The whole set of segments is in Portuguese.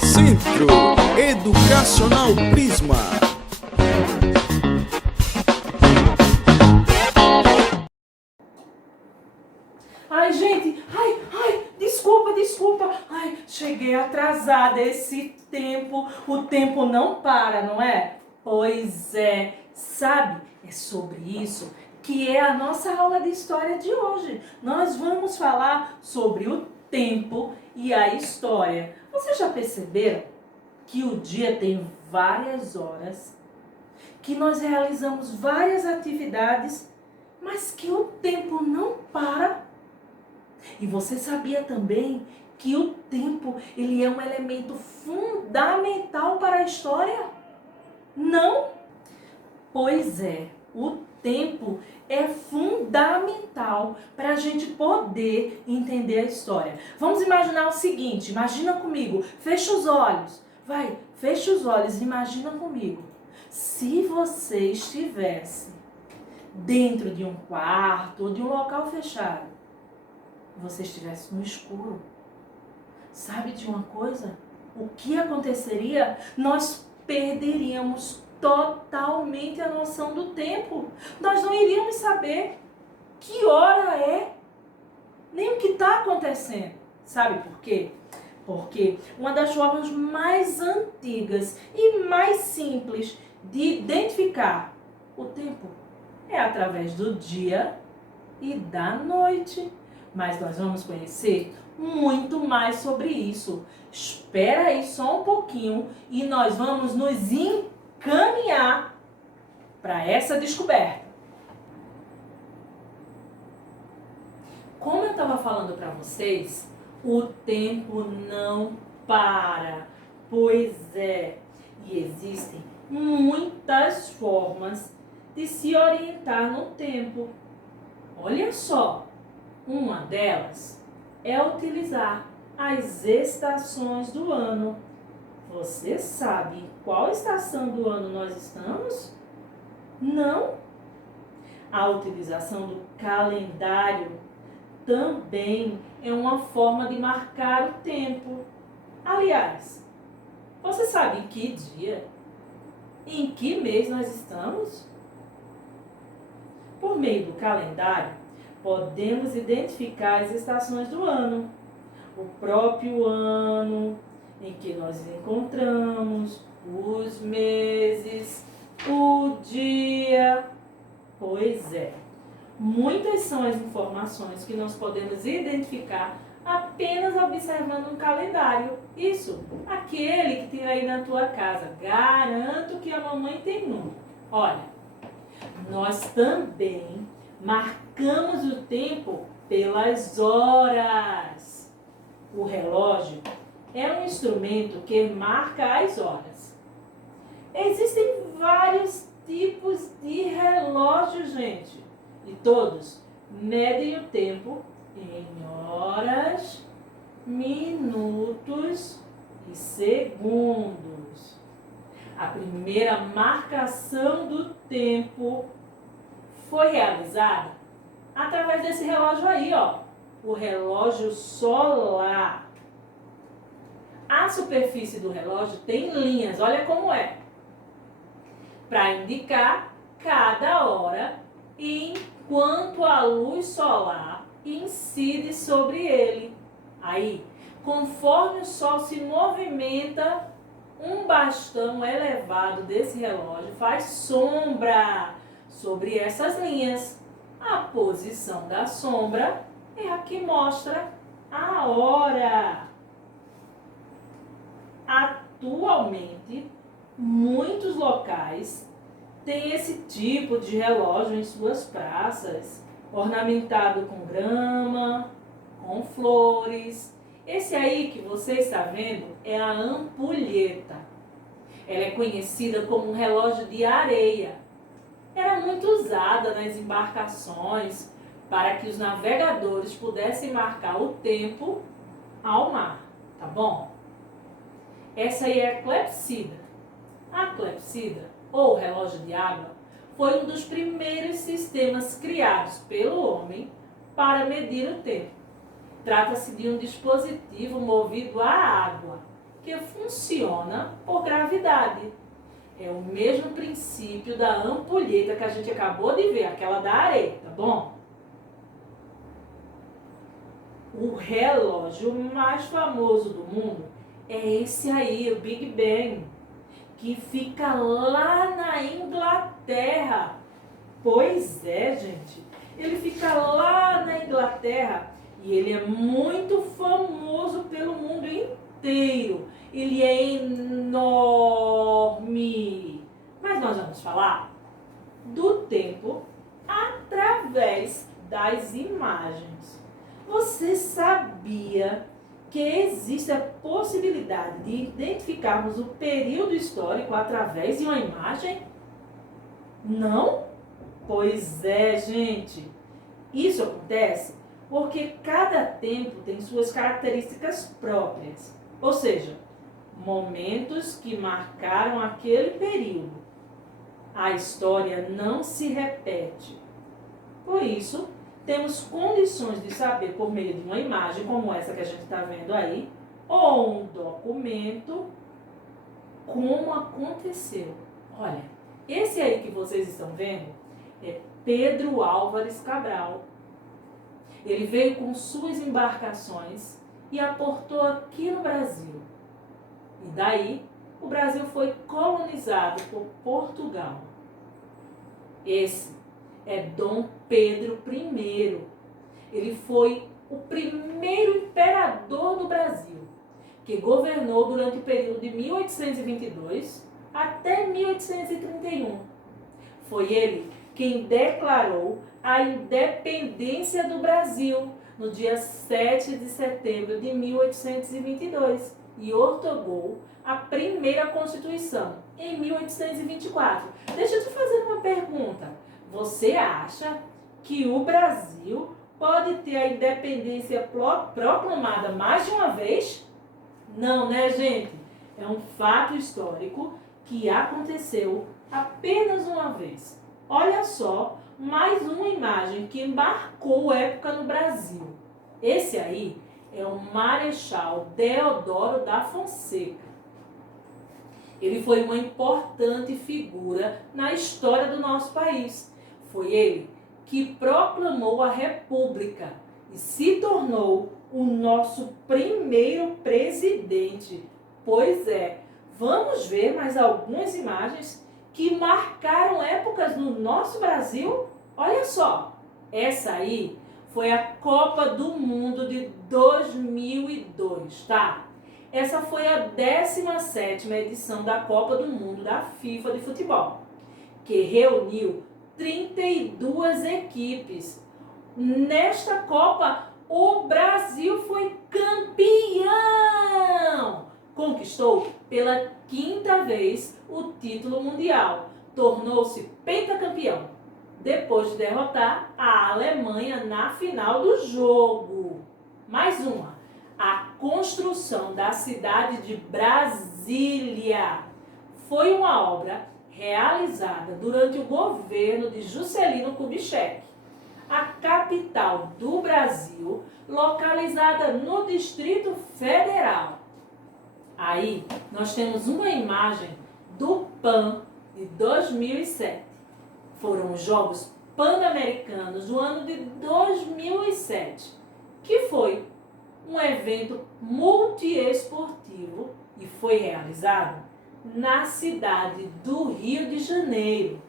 Centro Educacional Prisma. Ai, gente, desculpa. Ai, cheguei atrasada. O tempo não para, não é? Pois é, sabe? É sobre isso que é a nossa aula de história de hoje. Nós vamos falar sobre o tempo e a história. Vocês já perceberam que o dia tem várias horas, que nós realizamos várias atividades, mas que o tempo não para? E você sabia também que o tempo, ele é um elemento fundamental para a história? Não? Pois é, o tempo é fundamental para a gente poder entender a história. Vamos imaginar o seguinte, imagina comigo, fecha os olhos, fecha os olhos, imagina comigo. Se você estivesse dentro de um quarto ou de um local fechado, você estivesse no escuro, sabe de uma coisa? O que aconteceria? Nós perderíamos totalmente a noção do tempo. Nós não iríamos saber que hora é, nem o que está acontecendo. Sabe por quê? Porque uma das formas mais antigas e mais simples de identificar o tempo é através do dia e da noite. Mas nós vamos conhecer muito mais sobre isso. Espera aí só um pouquinho e nós vamos nos encaminhar para essa descoberta. Como eu estava falando para vocês, o tempo não para. Pois é, e existem muitas formas de se orientar no tempo. Olha só. Uma delas é utilizar as estações do ano. Você sabe em qual estação do ano nós estamos? Não? A utilização do calendário também é uma forma de marcar o tempo. Aliás, você sabe em que dia, em que mês nós estamos? Por meio do calendário, podemos identificar as estações do ano, o próprio ano em que nós encontramos, os meses, o dia. Pois é, muitas são as informações que nós podemos identificar apenas observando um calendário. Isso, aquele que tem aí na tua casa. Garanto que a mamãe tem um. Olha, nós também marcamos o tempo pelas horas. O relógio é um instrumento que marca as horas. Existem vários tipos de relógio, gente. E todos medem o tempo em horas, minutos e segundos. A primeira marcação do tempo foi realizada através desse relógio aí, ó, o relógio solar. A superfície do relógio tem linhas, olha como é, para indicar cada hora e enquanto a luz solar incide sobre ele. Aí, conforme o sol se movimenta, um bastão elevado desse relógio faz sombra sobre essas linhas. A posição da sombra é a que mostra a hora. Atualmente, muitos locais têm esse tipo de relógio em suas praças, ornamentado com grama, com flores. Esse aí que você está vendo é a ampulheta. Ela é conhecida como um relógio de areia. Era muito usada nas embarcações para que os navegadores pudessem marcar o tempo ao mar, tá bom? Essa aí é a clepsida. A clepsida, ou relógio de água, foi um dos primeiros sistemas criados pelo homem para medir o tempo. Trata-se de um dispositivo movido a água, que funciona por gravidade. É o mesmo princípio da ampulheta que a gente acabou de ver, aquela da areia, tá bom? O relógio mais famoso do mundo é esse aí, o Big Ben, que fica lá na Inglaterra. Pois é, gente, ele fica lá na Inglaterra e ele é muito famoso pelo mundo inteiro. Ele é enorme. Mas nós vamos falar do tempo através das imagens. Você sabia que existe a possibilidade de identificarmos o período histórico através de uma imagem? Não? Pois é, gente. Isso acontece porque cada tempo tem suas características próprias. Ou seja, momentos que marcaram aquele período. A história não se repete. Por isso, temos condições de saber por meio de uma imagem como essa que a gente está vendo aí, ou um documento, como aconteceu. Olha, esse aí que vocês estão vendo é Pedro Álvares Cabral. Ele veio com suas embarcações e aportou aqui no Brasil. E daí, o Brasil foi colonizado por Portugal. Esse é Dom Pedro I. Ele foi o primeiro imperador do Brasil, que governou durante o período de 1822 até 1831. Foi ele quem declarou a independência do Brasil no dia 7 de setembro de 1822 e outorgou a primeira Constituição em 1824. Deixa eu te fazer uma pergunta. Você acha que o Brasil pode ter a independência proclamada mais de uma vez? Não, né, gente? É um fato histórico que aconteceu apenas uma vez. Olha só, mais uma imagem que marcou época no Brasil. Esse aí é o Marechal Deodoro da Fonseca. Ele foi uma importante figura na história do nosso país. Foi ele que proclamou a República e se tornou o nosso primeiro presidente. Pois é, vamos ver mais algumas imagens que marcaram épocas no nosso Brasil? Olha só, essa aí foi a Copa do Mundo de 2002, tá? Essa foi a 17ª edição da Copa do Mundo da FIFA de futebol, que reuniu 32 equipes. Nesta Copa, o Brasil foi campeão! Conquistou pela 5ª vez o título mundial. Tornou-se pentacampeão, depois de derrotar a Alemanha na final do jogo. Mais uma. A construção da cidade de Brasília foi uma obra realizada durante o governo de Juscelino Kubitschek, a capital do Brasil, localizada no Distrito Federal. Aí nós temos uma imagem do PAN de 2007. Foram os Jogos Pan-Americanos do ano de 2007, que foi um evento multiesportivo e foi realizado na cidade do Rio de Janeiro.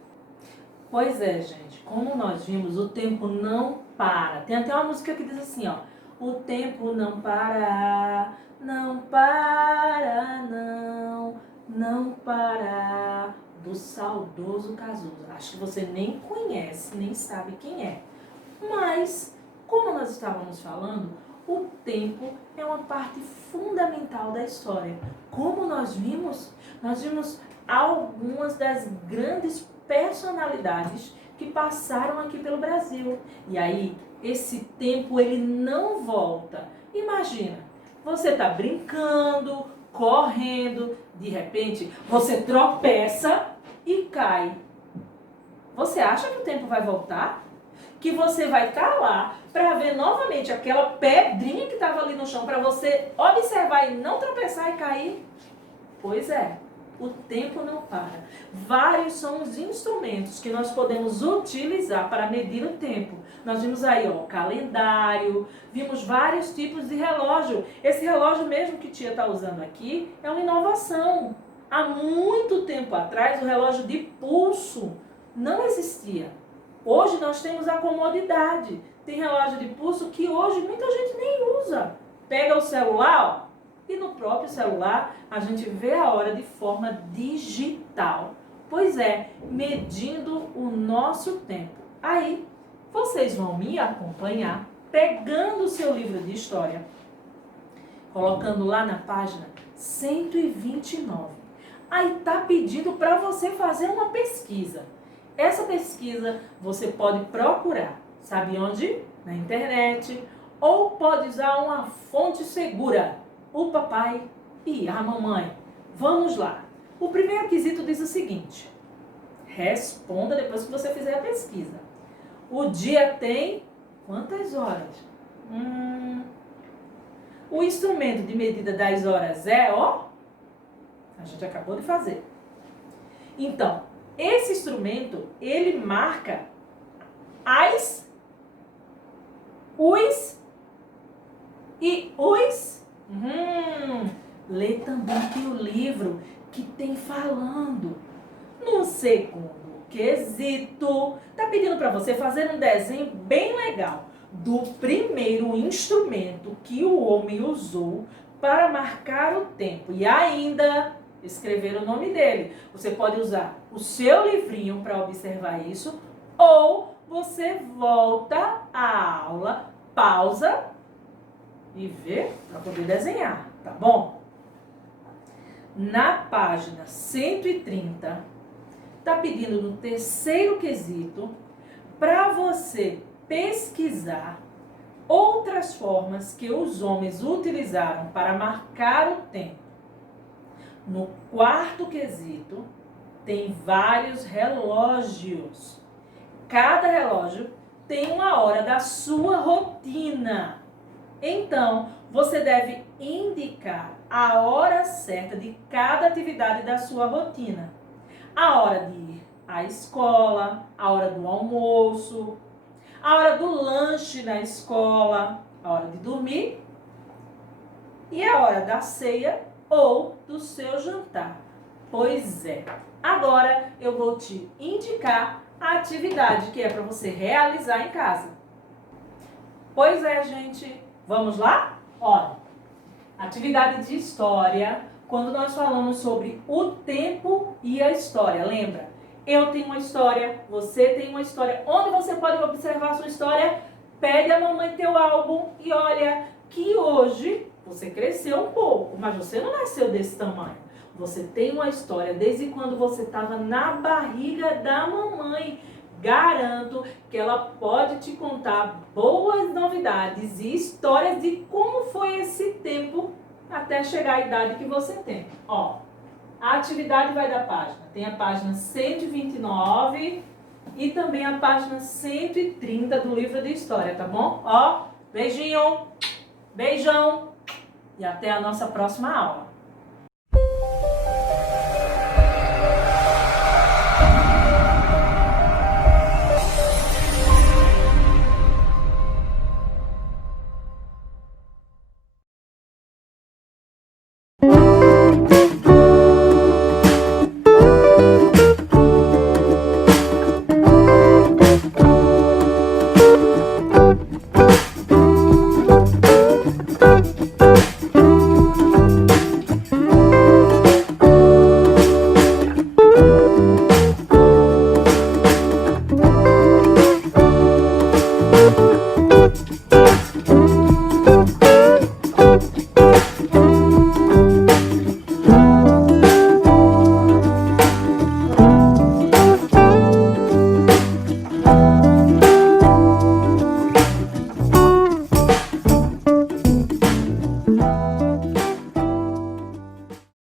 Pois é, gente, como nós vimos, o tempo não para. Tem até uma música que diz assim, ó: o tempo não para, não para, não para, do saudoso Cazuza. Acho que você nem conhece, nem sabe quem é. Mas, como nós estávamos falando, o tempo é uma parte fundamental da história. Como nós vimos algumas das grandes personalidades que passaram aqui pelo Brasil. E aí, esse tempo ele não volta. Imagina, você está brincando, correndo, de repente você tropeça e cai. Você acha que o tempo vai voltar? Que você vai estar lá para ver novamente aquela pedrinha que estava ali no chão para você observar e não tropeçar e cair? Pois é, o tempo não para. Vários são os instrumentos que nós podemos utilizar para medir o tempo. Nós vimos aí, ó, calendário, vimos vários tipos de relógio. Esse relógio mesmo que tia está usando aqui é uma inovação. Há muito tempo atrás, o relógio de pulso não existia. Hoje nós temos a comodidade. Tem relógio de pulso que hoje muita gente nem usa. Pega o celular, ó, e no próprio celular a gente vê a hora de forma digital. Pois é, medindo o nosso tempo. Aí vocês vão me acompanhar pegando o seu livro de história, colocando lá na página 129. Aí tá pedindo para você fazer uma pesquisa. Essa pesquisa você pode procurar, sabe onde? Na internet, ou pode usar uma fonte segura, o papai e a mamãe. Vamos lá. O primeiro quesito diz o seguinte: responda depois que você fizer a pesquisa. O dia tem quantas horas? O instrumento de medida das horas é, ó, a gente acabou de fazer. Então, esse instrumento, ele marca os e os. Lê também tem o livro que tem falando. No segundo quesito, tá pedindo para você fazer um desenho bem legal do primeiro instrumento que o homem usou para marcar o tempo. E ainda escrever o nome dele. Você pode usar o seu livrinho para observar isso, ou você volta à aula, pausa e vê para poder desenhar, tá bom? Na página 130, tá pedindo no terceiro quesito para você pesquisar outras formas que os homens utilizaram para marcar o tempo. No quarto quesito, tem vários relógios. Cada relógio tem uma hora da sua rotina. Então, você deve indicar a hora certa de cada atividade da sua rotina. A hora de ir à escola, a hora do almoço, a hora do lanche na escola, a hora de dormir e a hora da ceia ou do seu jantar. Pois é. Agora eu vou te indicar a atividade que é para você realizar em casa. Pois é, gente. Vamos lá? Olha, atividade de história, quando nós falamos sobre o tempo e a história. Lembra? Eu tenho uma história, você tem uma história. Onde você pode observar a sua história? Pede a mamãe teu álbum e olha que hoje você cresceu um pouco, mas você não nasceu desse tamanho. Você tem uma história desde quando você estava na barriga da mamãe. Garanto que ela pode te contar boas novidades e histórias de como foi esse tempo até chegar à idade que você tem. Ó, a atividade vai da página. Tem a página 129 e também a página 130 do livro de história, tá bom? Ó, beijinho, beijão e até a nossa próxima aula.